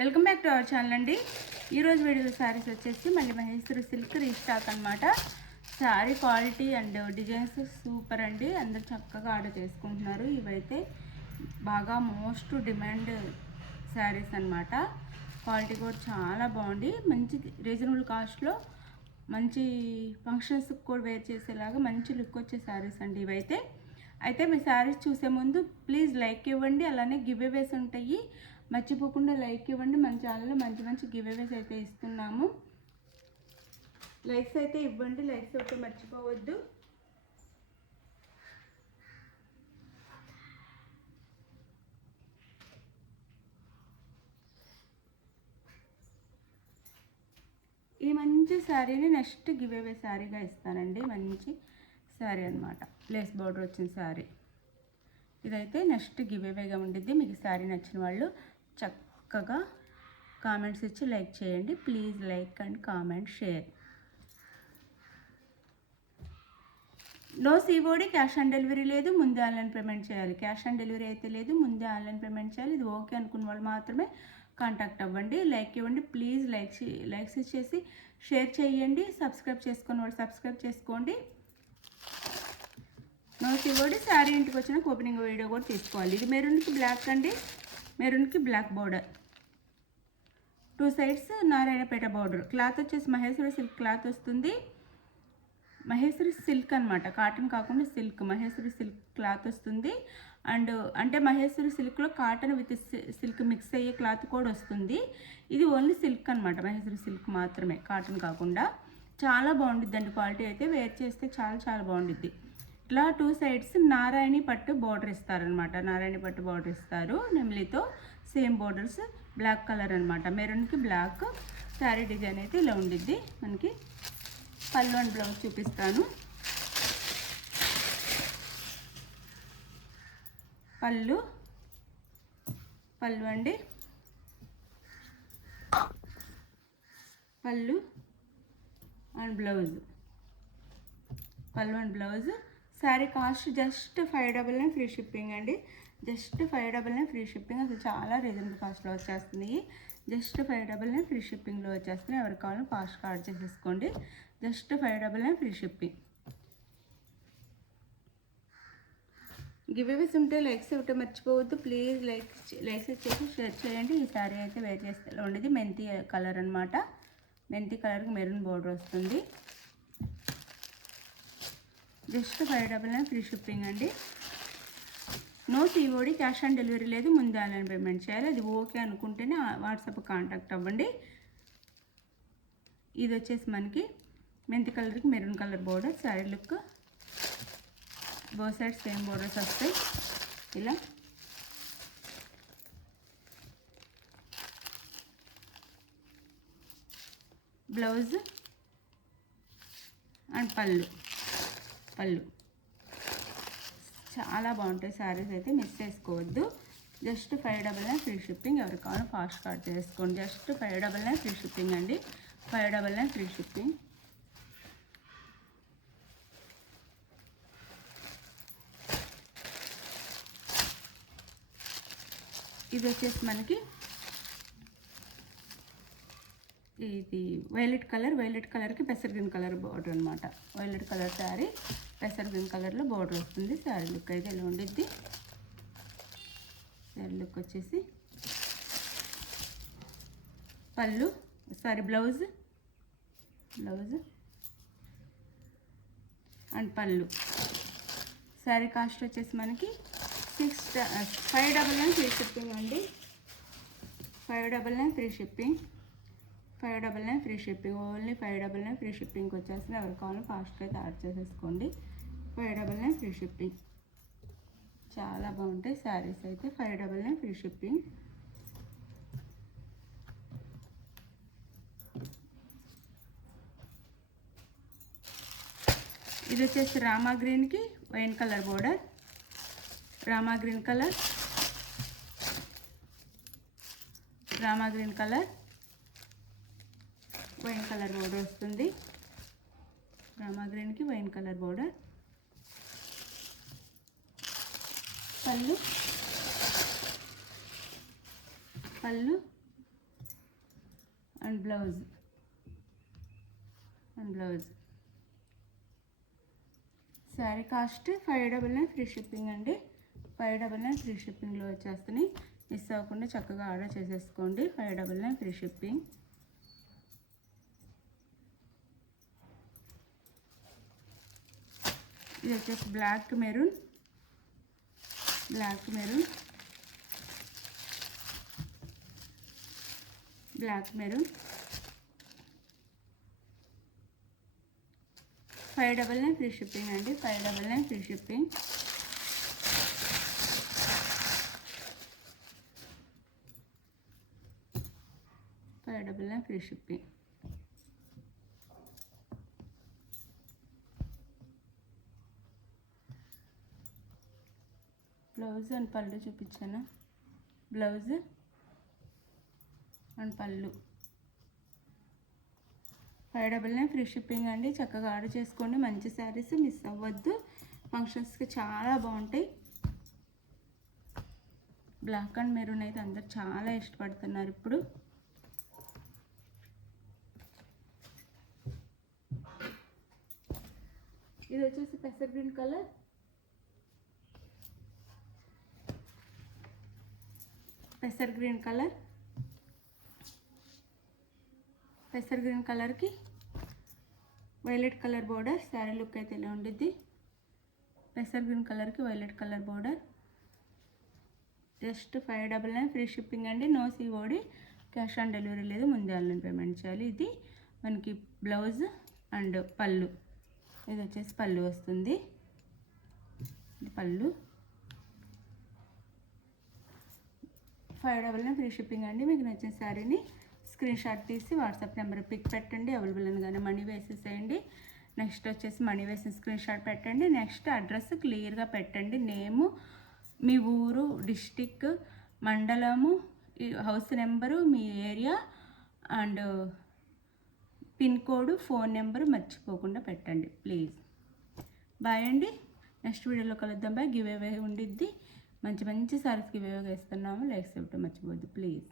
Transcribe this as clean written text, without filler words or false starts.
Welcome back to our channel అండి. ఈరోజు video saris వచ్చేసి మళ్ళీ మహేశ్వరి సిల్క్ రీస్టాక్ అనమాట. Sari quality and designs super అండి. అందరు చక్కగా ఆర్డర్ చేసుకుంటున్నారు. ఇవైతే బాగా మోస్ట్ డిమాండ్ శారీస్ అనమాట. క్వాలిటీ కూడా చాలా బాగుంది. మంచి రీజనబుల్ కాస్ట్లో మంచి ఫంక్షన్స్కి కూడా వేర్ చేసేలాగా మంచి లుక్ వచ్చే శారీస్ అండి ఇవైతే. అయితే మీ శారీస్ చూసే ముందు ప్లీజ్ లైక్ ఇవ్వండి. అలానే గివ్ అవేస్ ఉంటాయి, మర్చిపోకుండా లైక్ ఇవ్వండి. మన ఛానల్లో మంచి మంచి గివ్ అవేస్ అయితే ఇస్తున్నాము. లైక్స్ అయితే ఇవ్వండి, లైక్స్ అయితే మర్చిపోవద్దు. ఈ మంచి శారీని నెక్స్ట్ గివ్ అవే శారీగా ఇస్తానండి. మంచి శారీ అనమాట, లేస్ బార్డర్ వచ్చిన శారీ. ఇదైతే నెక్స్ట్ గివ్ అవేగా ఉండిద్ది. మీకు శారీ నచ్చిన వాళ్ళు చక్కగా కామెంట్స్ ఇచ్చి లైక్ చేయండి. Please like and comment share. No COD, cash on delivery లేదు, ముందే ఆన్లైన్ పేమెంట్ చేయాలి. క్యాష్ ఆన్ డెలివరీ అయితే లేదు, ముందే ఆన్లైన్ పేమెంట్ చేయాలి. ఇది ఓకే అనుకున్న వాళ్ళు మాత్రమే కాంటాక్ట్ అవ్వండి. లైక్ ఇవ్వండి, ప్లీజ్ లైక్స్ ఇచ్చేసి షేర్ చేయండి. సబ్స్క్రైబ్ చేసుకున్న వాళ్ళు సబ్స్క్రైబ్ చేసుకోండి. No COD. శారీ ఇంటికి వచ్చిన ఓపెనింగ్ వీడియో కూడా తీసుకోవాలి. ఇది మెరూన్కి బ్లాక్ అండి, మెరూన్కి black border, 2 sides Narayanpet border. Cloth వచ్చేసి మహేశ్వరి సిల్క్ క్లాత్ వస్తుంది. మహేశ్వరి సిల్క్ అనమాట, కాటన్ కాకుండా సిల్క్. మహేశ్వరి సిల్క్ క్లాత్ వస్తుంది. అండ్ అంటే మహేశ్వరి సిల్క్లో కాటన్ విత్ సిల్క్ మిక్స్ అయ్యే క్లాత్ కూడా వస్తుంది. ఇది ఓన్లీ సిల్క్ అనమాట, మహేశ్వరి సిల్క్ మాత్రమే, కాటన్ కాకుండా. చాలా బాగుండిద్ది అండి. క్వాలిటీ అయితే వేర్ చేస్తే చాలా చాలా బాగుండిద్ది. ఇట్లా 2 సైడ్స్ నారాయణి పట్టు బార్డర్ ఇస్తారనమాట. నారాయణి పట్టు బార్డర్ ఇస్తారు నెమ్లీతో. సేమ్ బార్డర్స్, బ్లాక్ కలర్ అనమాట, మెరూన్కి బ్లాక్. శారీ డిజైన్ అయితే ఇలా ఉండిద్ది. మనకి పళ్ళు అండ్ బ్లౌజ్ చూపిస్తాను. పళ్ళు అండి, pallu and blouse, pallu and blouse. Sari cost just 599 free shipping అండి. Just 599 free shipping. అసలు చాలా రీజనబుల్ కాస్ట్లో వచ్చేస్తుంది. జస్ట్ 599 ఫ్రీ షిప్పింగ్లో వచ్చేస్తుంది. ఎవరికి కావాలో ఫాస్ట్గా ఆర్డర్ చేసేసుకోండి. Just 599 free shipping. గివ్ అవేస్ ఉంటే లైక్స్ ఇవ్వటం మర్చిపోవద్దు. ప్లీజ్ లైక్స్ ఇచ్చేసి షేర్ చేయండి. ఈ శారీ అయితే వేర్ చేస్తే ఉండేది మెంతి కలర్ అనమాట. మెంతి కలర్కి మెరూన్ బోర్డర్ వస్తుంది. జస్ట్ 599 ఫ్రీ షిప్పింగ్ అండి. No COD, cash on delivery లేదు, ముందే ఆన్లైన్ పేమెంట్ చేయాలి. అది ఓకే అనుకుంటేనే వాట్సాప్ కాంటాక్ట్ అవ్వండి. ఇది వచ్చేసి మనకి మెంతి కలర్కి maroon colour border. Sari look both side same borders వస్తాయి. ఇలా బ్లౌజ్ అండ్ పళ్ళు చాలా బాగుంటాయి శారీస్ అయితే, మిస్ చేసుకోవద్దు. Just 599 free shipping. ఎవరికి కావాలో ఫాస్ట్ కార్డ్ చేసుకోండి. జస్ట్ 599 ఫ్రీ షిప్పింగ్ అండి. 599 ఫ్రీ షిప్పింగ్. ఇది వచ్చేసి మనకి ఇది వైలెట్ కలర్కి పెసర్ గ్రీన్ కలర్ బార్డర్ అనమాట. వైలెట్ కలర్ శారీ, పెసర్ గ్రీన్ కలర్లో బార్డర్ వస్తుంది. శారీ లుక్ అయితే ఇలా ఉండిద్ది. శారీ లుక్ వచ్చేసి బ్లౌజ్ అండ్ పళ్ళు. శారీ కాస్ట్ వచ్చేసి మనకి 599 ఫ్రీ షిప్పింగ్ అండి. 599 free shipping. 599 free shipping. Only 599 free షిప్పింగ్కి వచ్చేస్తుంది. ఎవరికి కావాలో ఫాస్ట్గా అయితే ఆర్డర్ చేసేసుకోండి. 599 ఫ్రీ షిప్పింగ్. చాలా బాగుంటాయి శారీస్ అయితే. 599 ఫ్రీ షిప్పింగ్. ఇది వచ్చేసి రామా గ్రీన్కి wine colour border. Rama green colour wine colour border వస్తుంది. రామా గ్రీన్కి వైన్ కలర్ బోర్డర్. పళ్ళు and blouse sari cost 599 free shipping అండి. 599 ఫ్రీ షిప్పింగ్లో వచ్చేస్తున్నాయి. మిస్ అవ్వకుండా చక్కగా ఆర్డర్ చేసేసుకోండి. 599 ఫ్రీ షిప్పింగ్. ఇది వచ్చేసి బ్లాక్ మెరూన్ 599 ఫ్రీ షిప్పింగ్ అండి. 599 free shipping. Free shipping. Blouse and పళ్ళు చూపించాను. బ్లౌజ్ అండ్ పళ్ళు 599 ఫ్రీ షిప్పింగ్ అండి. చక్కగా ఆర్డర్ చేసుకోండి. మంచి శారీస్ మిస్ అవ్వద్దు. ఫంక్షన్స్కి చాలా బాగుంటాయి. బ్లాక్ అండ్ మెరూన్ అయితే అందరు చాలా ఇష్టపడుతున్నారు ఇప్పుడు. ఇది వచ్చేసి పెసర్ గ్రీన్ కలర్. పెసర్ గ్రీన్ కలర్కి violet colour border. Sari look అయితే ఇలా ఉండిద్ది. పెసర్ గ్రీన్ కలర్కి violet colour border. Just 599 free shipping అండి. No COD, cash on delivery లేదు. ముందే ఆన్లైన్ పేమెంట్ చేయాలి. ఇది మనకి బ్లౌజ్ అండ్ పళ్ళు. ఇది వచ్చేసి పళ్ళు వస్తుంది. ఇది పళ్ళు. 599 ఫ్రీ షిప్పింగ్ అండి. మీకు నచ్చిన శారీని స్క్రీన్ షాట్ తీసి వాట్సాప్ నెంబర్ పిక్ పెట్టండి. అవైలబుల్ అనగానే మనీ వేసేసేయండి. నెక్స్ట్ వచ్చేసి మనీ వేసిన స్క్రీన్ షాట్ పెట్టండి. నెక్స్ట్ అడ్రస్ క్లియర్గా పెట్టండి. నేము, మీ ఊరు, డిస్టిక్, మండలము, house number, me area and pin code, phone number మర్చిపోకుండా పెట్టండి ప్లీజ్. బాయ్ అండి. నెక్స్ట్ వీడియోలో కలుద్దాం. బాయ్. గివ్ అవే ఉండిద్ది. మంచి మంచి సారీస్ గివ్ అవేగా ఇస్తున్నాము. లైక్స్ ఇవ్వటం మర్చిపోద్దు ప్లీజ్.